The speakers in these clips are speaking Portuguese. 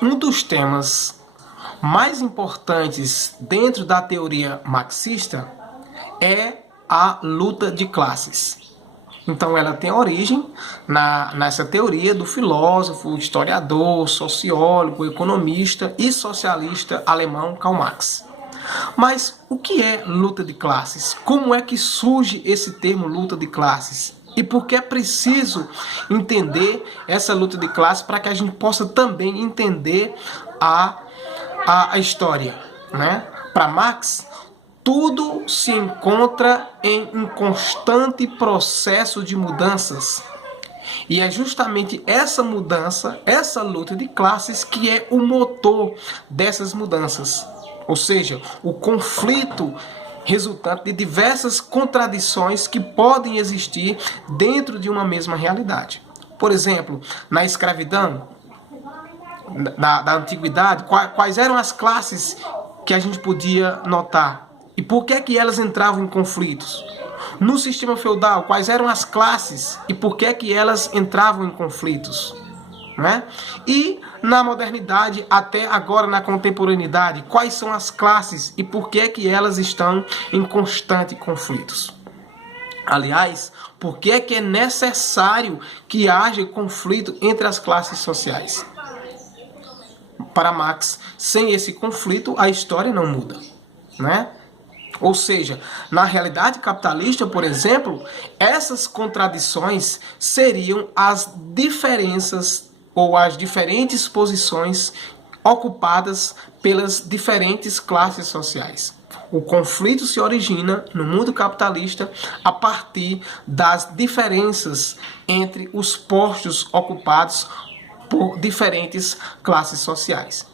Um dos temas mais importantes dentro da teoria marxista é a luta de classes. Então ela tem origem nessa teoria do filósofo, historiador, sociólogo, economista e socialista alemão Karl Marx. Mas o que é luta de classes? Como é que surge esse termo luta de classes? E por que é preciso entender essa luta de classes para que a gente possa também entender a história, né? Para Marx, tudo se encontra em um constante processo de mudanças. E é justamente essa mudança, essa luta de classes, que é o motor dessas mudanças. Ou seja, o conflito resultante de diversas contradições que podem existir dentro de uma mesma realidade. Por exemplo, na escravidão da antiguidade, quais eram as classes que a gente podia notar? E por que elas entravam em conflitos? No sistema feudal, quais eram as classes e por que elas entravam em conflitos? Né? E na modernidade, até agora na contemporaneidade, quais são as classes e por que elas estão em constante conflitos? Aliás, por que é necessário que haja conflito entre as classes sociais? Para Marx, sem esse conflito, a história não muda, né? Ou seja, na realidade capitalista, por exemplo, essas contradições seriam as diferenças ou as diferentes posições ocupadas pelas diferentes classes sociais. O conflito se origina no mundo capitalista a partir das diferenças entre os postos ocupados por diferentes classes sociais.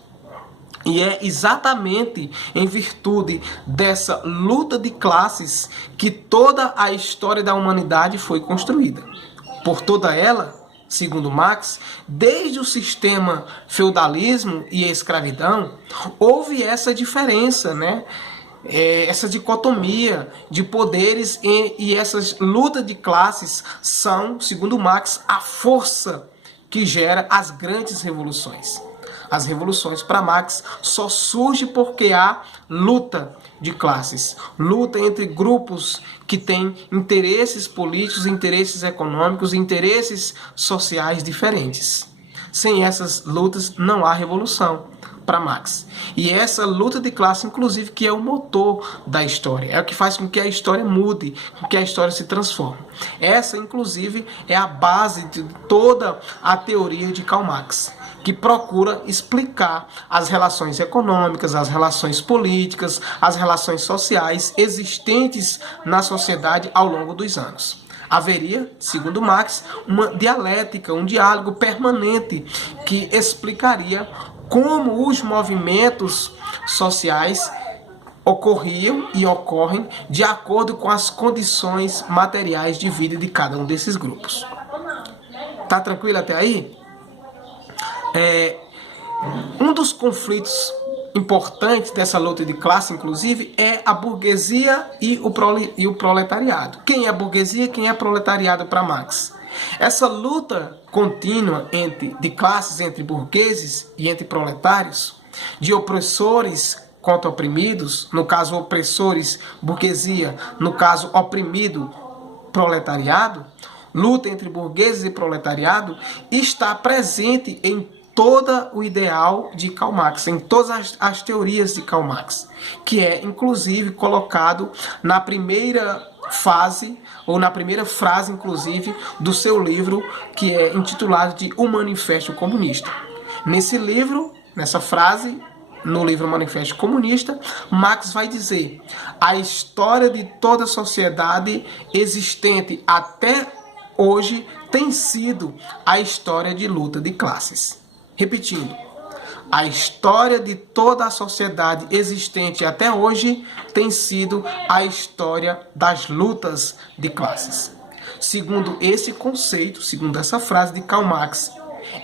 E é exatamente em virtude dessa luta de classes que toda a história da humanidade foi construída. Por toda ela, segundo Marx, desde o sistema feudalismo e a escravidão, houve essa diferença, né? Essa dicotomia de poderes e essas lutas de classes são, segundo Marx, a força que gera as grandes revoluções. As revoluções, para Marx, só surgem porque há luta de classes. Luta entre grupos que têm interesses políticos, interesses econômicos, interesses sociais diferentes. Sem essas lutas, não há revolução, para Marx. E essa luta de classe, inclusive, que é o motor da história. É o que faz com que a história mude, com que a história se transforme. Essa, inclusive, é a base de toda a teoria de Karl Marx, que procura explicar as relações econômicas, as relações políticas, as relações sociais existentes na sociedade ao longo dos anos. Haveria, segundo Marx, uma dialética, um diálogo permanente que explicaria como os movimentos sociais ocorriam e ocorrem de acordo com as condições materiais de vida de cada um desses grupos. Tá tranquilo até aí? Um dos conflitos importantes dessa luta de classe, inclusive, é a burguesia e o proletariado. Quem é burguesia e quem é proletariado para Marx? Essa luta contínua de classes entre burgueses e entre proletários, de opressores contra oprimidos, no caso opressores, burguesia, no caso oprimido, proletariado, luta entre burgueses e proletariado, está presente em todo o ideal de Karl Marx, em todas as teorias de Karl Marx, que é inclusive colocado na primeira fase, ou na primeira frase, inclusive, do seu livro, que é intitulado de O Manifesto Comunista. Nesse livro, nessa frase, no livro Manifesto Comunista, Marx vai dizer: a história de toda a sociedade existente até hoje tem sido a história de luta de classes. Repetindo, a história de toda a sociedade existente até hoje tem sido a história das lutas de classes. Segundo esse conceito, segundo essa frase de Karl Marx,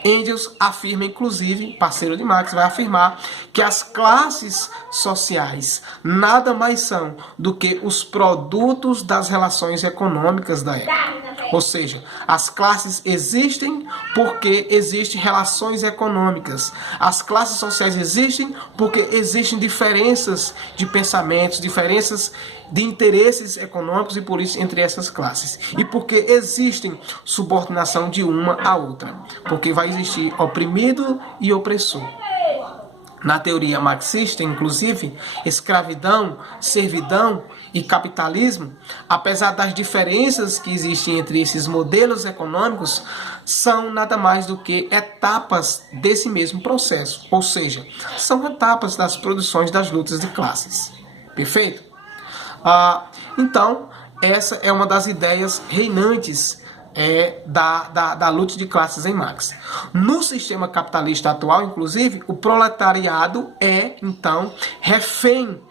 Engels afirma, inclusive, parceiro de Marx, vai afirmar que as classes sociais nada mais são do que os produtos das relações econômicas da época. Ou seja, as classes existem porque existem relações econômicas. As classes sociais existem porque existem diferenças de pensamentos, diferenças de interesses econômicos e políticos entre essas classes. E porque existem subordinação de uma à outra. Porque vai existir oprimido e opressor. Na teoria marxista, inclusive, escravidão, servidão e capitalismo, apesar das diferenças que existem entre esses modelos econômicos, são nada mais do que etapas desse mesmo processo. Ou seja, são etapas das produções das lutas de classes. Perfeito? Então, essa é uma das ideias reinantes da luta de classes em Marx. No sistema capitalista atual, inclusive, o proletariado é, então, refém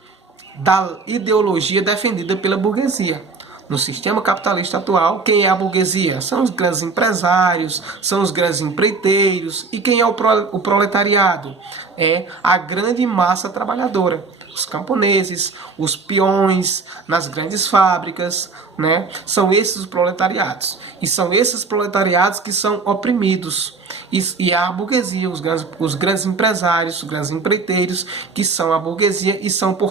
da ideologia defendida pela burguesia. No sistema capitalista atual, quem é a burguesia? São os grandes empresários, são os grandes empreiteiros. E quem é o proletariado? É a grande massa trabalhadora. Os camponeses, os peões nas grandes fábricas, né? São esses os proletariados. E são esses proletariados que são oprimidos. E a burguesia, os grandes empresários, os grandes empreiteiros, que são a burguesia e são, portanto,